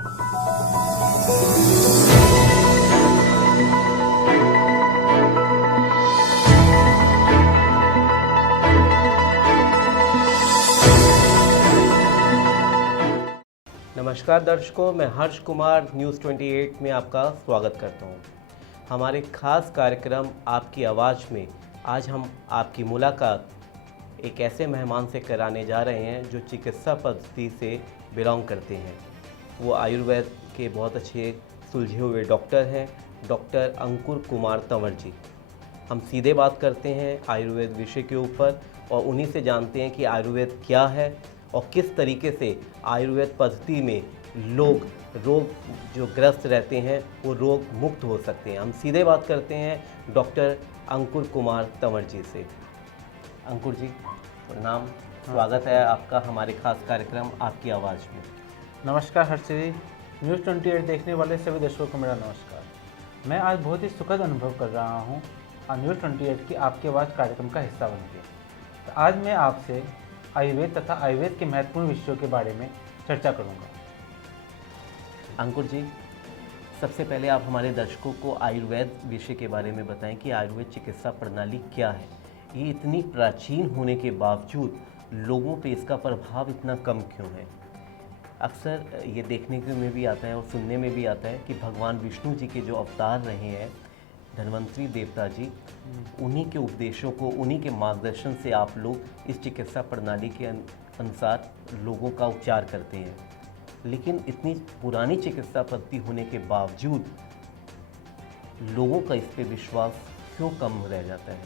नमस्कार दर्शकों, मैं हर्ष कुमार न्यूज़ 28 में आपका स्वागत करता हूं। हमारे खास कार्यक्रम आपकी आवाज़ में आज हम आपकी मुलाकात एक ऐसे मेहमान से कराने जा रहे हैं जो चिकित्सा पद्धति से बिलोंग करते हैं। वो आयुर्वेद के बहुत अच्छे सुलझे हुए डॉक्टर हैं, डॉक्टर अंकुर कुमार तंवर जी। हम सीधे बात करते हैं आयुर्वेद विषय के ऊपर और उन्हीं से जानते हैं कि आयुर्वेद क्या है और किस तरीके से आयुर्वेद पद्धति में रोग जो ग्रस्त रहते हैं वो रोग मुक्त हो सकते हैं। हम सीधे बात करते हैं डॉक्टर अंकुर कुमार तंवर जी से। अंकुर जी प्रणाम, स्वागत है आपका हमारे खास कार्यक्रम आपकी आवाज़ में। नमस्कार हर्ष जी, न्यूज़ 28 देखने वाले सभी दर्शकों को मेरा नमस्कार। मैं आज बहुत ही सुखद अनुभव कर रहा हूँ न्यूज़ 28 की आपकी आवाज़ कार्यक्रम का हिस्सा बन के। तो आज मैं आपसे आयुर्वेद तथा आयुर्वेद के महत्वपूर्ण विषयों के बारे में चर्चा करूंगा। अंकुर जी, सबसे पहले आप हमारे दर्शकों को आयुर्वेद विषय के बारे में बताएं कि आयुर्वेद चिकित्सा प्रणाली क्या है। ये इतनी प्राचीन होने के बावजूद लोगों पे इसका प्रभाव इतना कम क्यों है? अक्सर ये देखने के में भी आता है और सुनने में भी आता है कि भगवान विष्णु जी के जो अवतार रहे हैं धन्वंतरी देवता जी, उन्हीं के उपदेशों को, उन्हीं के मार्गदर्शन से आप लोग इस चिकित्सा प्रणाली के अनुसार लोगों का उपचार करते हैं। लेकिन इतनी पुरानी चिकित्सा पद्धति होने के बावजूद लोगों का इस पे विश्वास क्यों कम रह जाता है,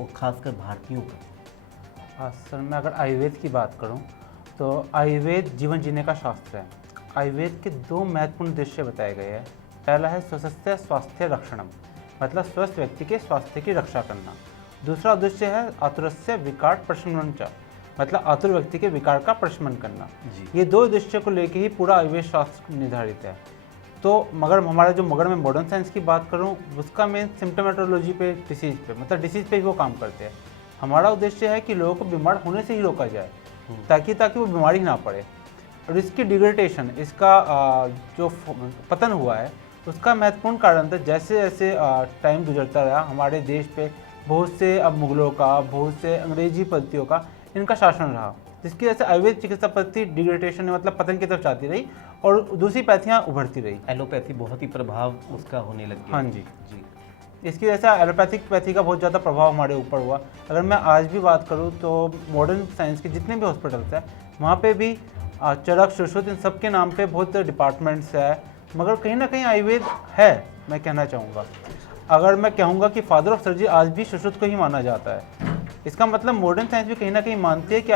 और ख़ासकर भारतीयों का? सर, मैं अगर आयुर्वेद की बात करूं तो आयुर्वेद जीवन जीने का शास्त्र है। आयुर्वेद के दो महत्वपूर्ण उद्देश्य बताए गए हैं। पहला है स्वस्थस्य स्वास्थ्य रक्षणम, मतलब स्वस्थ व्यक्ति के स्वास्थ्य की रक्षा करना। दूसरा उद्देश्य है आतुरस्य विकार प्रशमन च, मतलब आतुर व्यक्ति के विकार का प्रशमन करना। ये दो उद्देश्य को लेकर ही पूरा आयुर्वेद शास्त्र निर्धारित है। तो मगर मैं मॉडर्न साइंस की बात करूं, उसका मेन सिम्टोमेटोलॉजी पे, डिसीज पे, मतलब डिसीज पे ही वो काम करते हैं। हमारा उद्देश्य है कि लोगों को बीमार होने से ही रोका जाए ताकि वो बीमारी ना पड़े। और इसकी डिग्रेडेशन, इसका जो पतन हुआ है, उसका महत्वपूर्ण कारण था जैसे जैसे टाइम गुजरता रहा हमारे देश पे बहुत से अब मुगलों का, बहुत से अंग्रेजी पद्धतियों का इनका शासन रहा, जिसकी वजह से आयुर्वेद चिकित्सा पद्धति डिग्रेडेशन मतलब पतन की तरफ जाती रही और दूसरी पैथियाँ उभरती रही। एलोपैथी बहुत ही प्रभाव उसका होने लग गया। हाँ जी। इसकी वजह से एलोपैथिक पैथी का बहुत ज़्यादा प्रभाव हमारे ऊपर हुआ। अगर मैं आज भी बात करूँ तो मॉडर्न साइंस के जितने भी हॉस्पिटल्स हैं वहाँ पे भी चरक, सुश्रुत, इन सब के नाम पे बहुत डिपार्टमेंट्स है, मगर कहीं ना कहीं आयुर्वेद है, मैं कहना चाहूँगा। अगर मैं कहूँगा कि फादर ऑफ सर्जरी आज भी सुश्रुत को ही माना जाता है। इसका मतलब मॉडर्न साइंस भी कहीं ना कहीं मानती है कि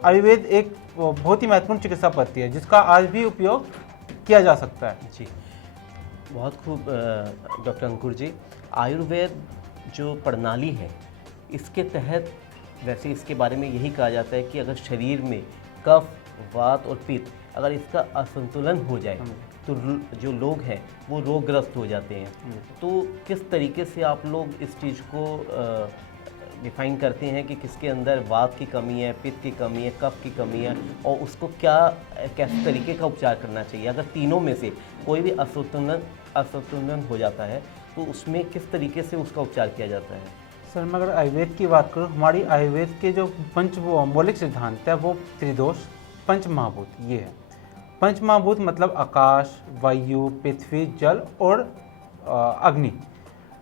आयुर्वेद एक बहुत ही महत्वपूर्ण चिकित्सा पद्धति है जिसका आज भी उपयोग किया जा सकता है। जी, बहुत खूब डॉक्टर अंकुर जी। आयुर्वेद जो प्रणाली है इसके तहत, वैसे इसके बारे में यही कहा जाता है कि अगर शरीर में कफ, वात और पित्त अगर इसका असंतुलन हो जाए तो जो लोग हैं वो रोगग्रस्त हो जाते हैं। तो किस तरीके से आप लोग इस चीज़ को डिफाइन करते हैं कि किसके अंदर वात की कमी है, पित्त की कमी है, कफ की कमी है, और उसको कैसे तरीके का उपचार करना चाहिए? अगर तीनों में से कोई भी असंतुलन हो जाता है तो उसमें किस तरीके से उसका उपचार किया जाता है? सर, मैं अगर आयुर्वेद की बात करूँ, हमारी आयुर्वेद के जो मौलिक सिद्धांत है वो त्रिदोष, पंचमहाभूत, ये है। पंचमहाभूत मतलब आकाश, वायु, पृथ्वी, जल और अग्नि,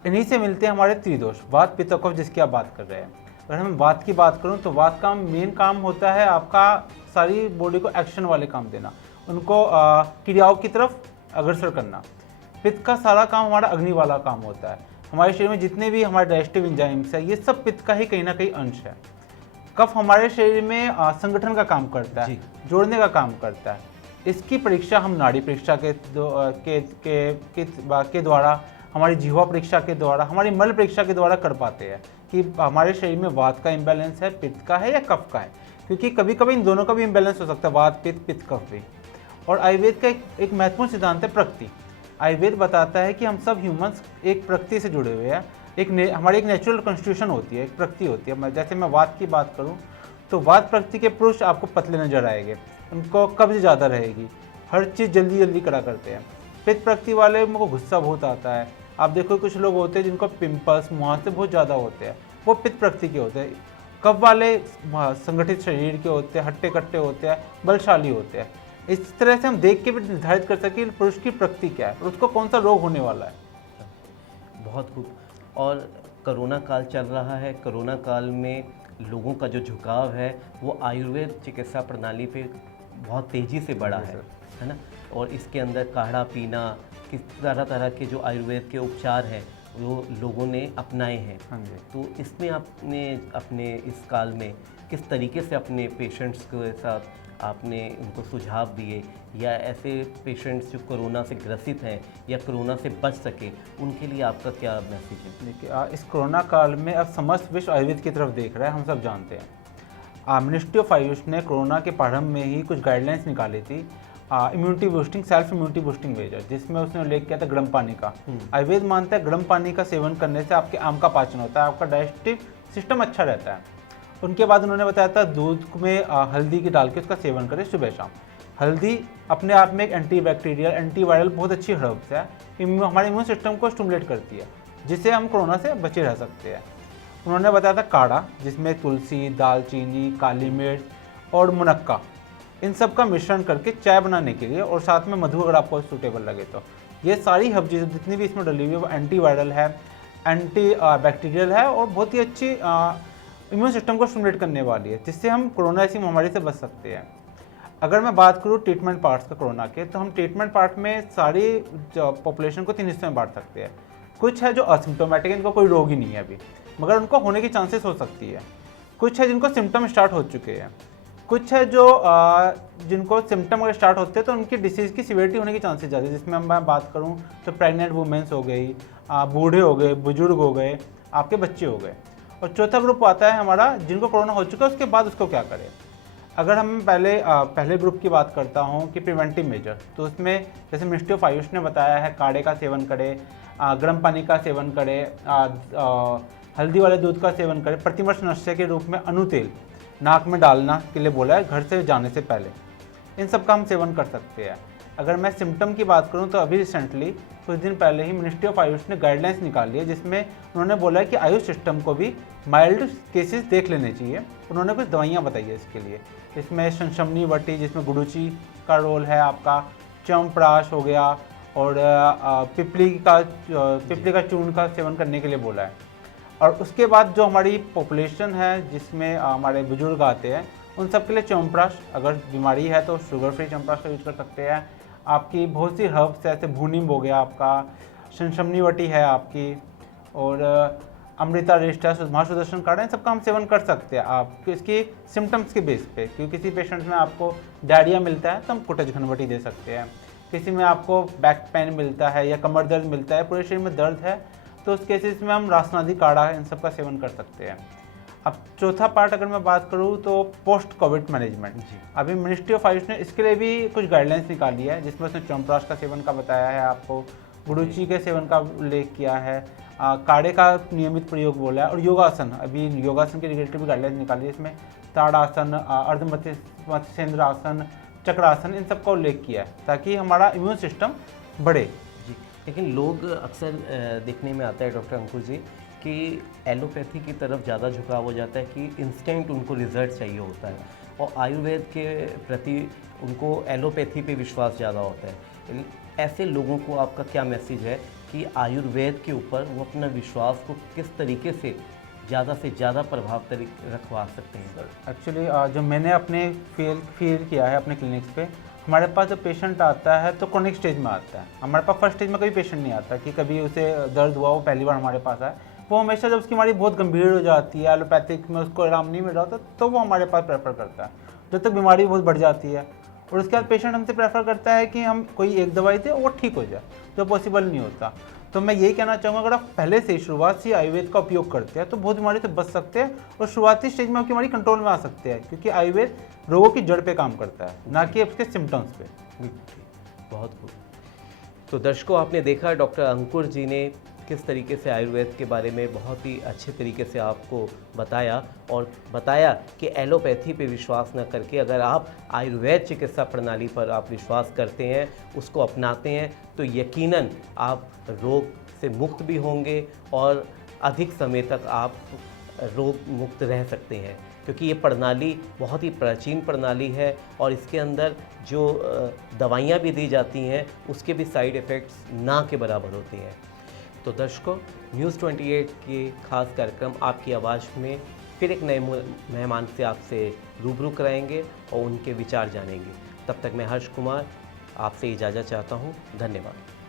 इन्हीं से मिलते हैं हमारे त्रिदोष, वात, पित्त और कफ, जिसकी आप बात कर रहे हैं। अगर हम वात की बात करूं तो वात का मेन काम होता है आपका सारी बॉडी को एक्शन वाले काम देना, उनको क्रियाओं की तरफ अग्रसर करना। पित्त का सारा काम हमारा अग्नि वाला काम होता है। हमारे शरीर में जितने भी हमारे डाइजेस्टिव एंजाइम्स है, ये सब पित्त का ही कहीं ना कहीं अंश है। कफ हमारे शरीर में संगठन का काम करता है, जोड़ने का काम करता है। इसकी परीक्षा हम नाड़ी परीक्षा के द्वारा, हमारी जीवा परीक्षा के द्वारा, हमारी मल परीक्षा के द्वारा कर पाते हैं कि हमारे शरीर में वात का इम्बैलेंस है, पित्त का है या कफ का है, क्योंकि कभी कभी इन दोनों का भी इम्बैलेंस हो सकता है, वात, पित्त, पित्त, कफ भी। और आयुर्वेद का एक महत्वपूर्ण सिद्धांत है प्रकृति। आयुर्वेद बताता है कि हम सब ह्यूमंस एक प्रकृति से जुड़े हुए हैं। हमारी एक नेचुरल कॉन्स्टिट्यूशन होती है, एक प्रकृति होती है। जैसे मैं वात की बात करूँ तो वात प्रकृति के पुरुष आपको पतले नजर आएंगे, उनको कब्ज ज़्यादा रहेगी, हर चीज़ जल्दी जल्दी करा करते हैं। पित्त प्रकृति वाले को गुस्सा बहुत आता है। आप देखो कुछ लोग होते हैं जिनको पिंपल्स मुहासे बहुत ज़्यादा होते हैं, वो पित्त प्रकृति के होते हैं। कफ वाले संगठित शरीर के होते हैं, हट्टे कट्टे होते हैं, बलशाली होते हैं। इस तरह से हम देख के भी निर्धारित कर सकें पुरुष की प्रकृति क्या है और उसको कौन सा रोग होने वाला है। बहुत खूब। और कोरोना काल चल रहा है, कोरोना काल में लोगों का जो झुकाव है वो आयुर्वेद चिकित्सा प्रणाली पे बहुत तेज़ी से बढ़ा है ना। और इसके अंदर काढ़ा पीना, किस तरह तरह के जो आयुर्वेद के उपचार हैं वो लोगों ने अपनाए हैं। हाँ जी। तो इसमें आपने अपने इस काल में किस तरीके से अपने पेशेंट्स के साथ आपने उनको सुझाव दिए, या ऐसे पेशेंट्स जो कोरोना से ग्रसित हैं या कोरोना से बच सके, उनके लिए आपका क्या मैसेज है? देखिए, इस कोरोना काल में अब समस्त विश्व आयुर्वेद की तरफ देख रहा है, हम सब जानते हैं। मिनिस्ट्री ऑफ आयुष ने कोरोना के प्रारंभ में ही कुछ गाइडलाइंस निकाली थी, immunity boosting, self immunity boosting measure, जिसमें उसने उल्लेख किया था गर्म पानी का। आयुर्वेद मानता है गर्म पानी का सेवन करने से आपके आम का पाचन होता है, आपका डाइजेस्टिव सिस्टम अच्छा रहता है। उनके बाद उन्होंने बताया था दूध में हल्दी की डाल के उसका सेवन करें सुबह शाम। हल्दी अपने आप में एक एंटीबैक्टीरियल, एंटीवायरल बहुत अच्छी हर्ब्स है, हमारे इम्यून सिस्टम को स्टिमुलेट करती है, जिससे हम कोरोना से बचे रह सकते हैं। उन्होंने बताया था काढ़ा, जिसमें तुलसी, दालचीनी, काली मिर्च और मुनक्का, इन सब का मिश्रण करके चाय बनाने के लिए, और साथ में मधु अगर आपको सूटेबल लगे तो। ये सारी हर्ब्स जितनी भी इसमें डली हुई है वो एंटीवायरल है, एंटी बैक्टीरियल है और बहुत ही अच्छी इम्यून सिस्टम को स्टिमुलेट करने वाली है, जिससे हम कोरोना ऐसी महामारी से बच सकते हैं। अगर मैं बात करूँ ट्रीटमेंट पार्ट्स का कोरोना के, तो हम ट्रीटमेंट पार्ट में सारी पॉपुलेशन को 3 हिस्सों में बांट सकते हैं। कुछ है जो असिम्टोमेटिक, इनको कोई रोग ही नहीं है अभी, मगर उनको होने की चांसेस हो सकती है। कुछ है जिनको सिम्टम स्टार्ट हो चुके हैं। कुछ है जो जिनको सिम्टम अगर स्टार्ट होते हैं तो उनकी डिसीज़ की सिवियरिटी होने की चांसेस ज़्यादा है। जिसमें मैं बात करूँ तो प्रेग्नेंट वुमेंस हो गई, बूढ़े हो गए, बुजुर्ग हो गए, आपके बच्चे हो गए। और चौथा ग्रुप आता है हमारा जिनको कोरोना हो चुका है, उसके बाद उसको क्या करें। अगर हम पहले ग्रुप की बात करता हूँ कि प्रिवेंटिव मेजर, तो उसमें जैसे मिनिस्ट्री ऑफ आयुष ने बताया है काढ़े का सेवन करें, गर्म पानी का सेवन करें, हल्दी वाले दूध का सेवन करें, प्रतिवर्ष नशे के रूप में अणु-तेल नाक में डालना के लिए बोला है घर से जाने से पहले। इन सब का हम सेवन कर सकते हैं। अगर मैं सिम्टम की बात करूं तो अभी रिसेंटली कुछ दिन पहले ही मिनिस्ट्री ऑफ आयुष ने गाइडलाइंस निकाली है, जिसमें उन्होंने बोला है कि आयुष सिस्टम को भी माइल्ड केसेस देख लेने चाहिए। उन्होंने कुछ दवाइयाँ बताई है इसके लिए। इसमें शमशमनी वटी, जिसमें गुडुची का रोल है, आपका च्यवनप्राश हो गया, और पिपली का चूर्ण का सेवन करने के लिए बोला है। और उसके बाद जो हमारी पॉपुलेशन है जिसमें हमारे बुजुर्ग आते हैं, उन सब के लिए च्यवनप्राश, अगर बीमारी है तो शुगर फ्री च्यवनप्राश का यूज कर सकते हैं। आपकी बहुत सी हर्ब्स जैसे भूनिम हो गया, आपका शमशमनी वटी है आपकी, और अमृता रेस्ट है, महासुदर्शन काढ़ा, इन सबका हम सेवन कर सकते हैं आप इसकी सिम्टम्स के बेस पे। क्योंकि किसी पेशेंट में आपको डायरिया मिलता है तो हम कुटज घनवटी दे सकते हैं। किसी में आपको बैक पेन मिलता है या कमर दर्द मिलता है, पूरे शरीर में दर्द है, तो उस केसेस में हम रासनादी काढ़ा इन सब का सेवन कर सकते हैं। अब चौथा पार्ट अगर मैं बात करूँ तो पोस्ट कोविड मैनेजमेंट। अभी मिनिस्ट्री ऑफ आयुष ने इसके लिए भी कुछ गाइडलाइंस निकाली है, जिसमें उसने च्यवनप्राश का सेवन का बताया है, आपको गुडुची के सेवन का उल्लेख किया है, काढ़े का नियमित प्रयोग बोला है, और योगासन, अभी योगासन के रिलेटेड भी गाइडलाइंस निकाली है। इसमें ताड़ासन, अर्धमत्स्येंद्र आसन, चक्रासन, इन सब का उल्लेख किया है ताकि हमारा इम्यून सिस्टम बढ़े। जी, लेकिन लोग अक्सर देखने में आता है डॉक्टर अंकुर जी कि एलोपैथी की तरफ ज़्यादा झुकाव हो जाता है कि इंस्टेंट उनको रिजल्ट चाहिए होता है, और आयुर्वेद के प्रति उनको एलोपैथी पे विश्वास ज़्यादा होता है। ऐसे लोगों को आपका क्या मैसेज है कि आयुर्वेद के ऊपर वो अपना विश्वास को किस तरीके से ज़्यादा प्रभाव रखवा सकते हैं? एक्चुअली जो मैंने अपने फील किया है अपने क्लिनिक्स पे, हमारे पास जब पेशेंट आता है तो क्रोनिक स्टेज में आता है। हमारे पास फर्स्ट स्टेज में कभी पेशेंट नहीं आता कि कभी उसे दर्द हुआ, वो पहली बार हमारे पास आए। वो हमेशा जब उसकी बीमारी बहुत गंभीर हो जाती है, एलोपैथिक में उसको आराम नहीं मिल रहा होता, तो वो हमारे पास प्रेफर करता है। जब तक बीमारी बहुत बढ़ जाती है, और उसके बाद पेशेंट हमसे प्रेफर करता है कि हम कोई एक दवाई दें और वो ठीक हो जाए, जो पॉसिबल नहीं होता। तो मैं यही कहना चाहूँगा, अगर आप पहले से ही शुरुआत से आयुर्वेद का उपयोग करते हैं तो बहुत बीमारी से बच सकते हैं, और शुरुआती स्टेज में आपकी बीमारी कंट्रोल में आ सकते हैं, क्योंकि आयुर्वेद रोगों की जड़ पे काम करता है, ना कि उसके सिम्टम्स पे। बहुत खूब। तो दर्शकों, आपने देखा डॉक्टर अंकुर जी ने किस तरीके से आयुर्वेद के बारे में बहुत ही अच्छे तरीके से आपको बताया, और बताया कि एलोपैथी पे विश्वास न करके अगर आप आयुर्वेद चिकित्सा प्रणाली पर आप विश्वास करते हैं, उसको अपनाते हैं, तो यकीनन आप रोग से मुक्त भी होंगे और अधिक समय तक आप रोग मुक्त रह सकते हैं, क्योंकि ये प्रणाली बहुत ही प्राचीन प्रणाली है और इसके अंदर जो दवाइयाँ भी दी जाती हैं उसके भी साइड इफ़ेक्ट्स ना के बराबर होते हैं। तो दर्शकों, न्यूज़ 28 के खास कार्यक्रम आपकी आवाज़ में फिर एक नए मेहमान से आपसे रूबरू कराएंगे और उनके विचार जानेंगे। तब तक मैं हर्ष कुमार आपसे इजाज़त चाहता हूँ। धन्यवाद।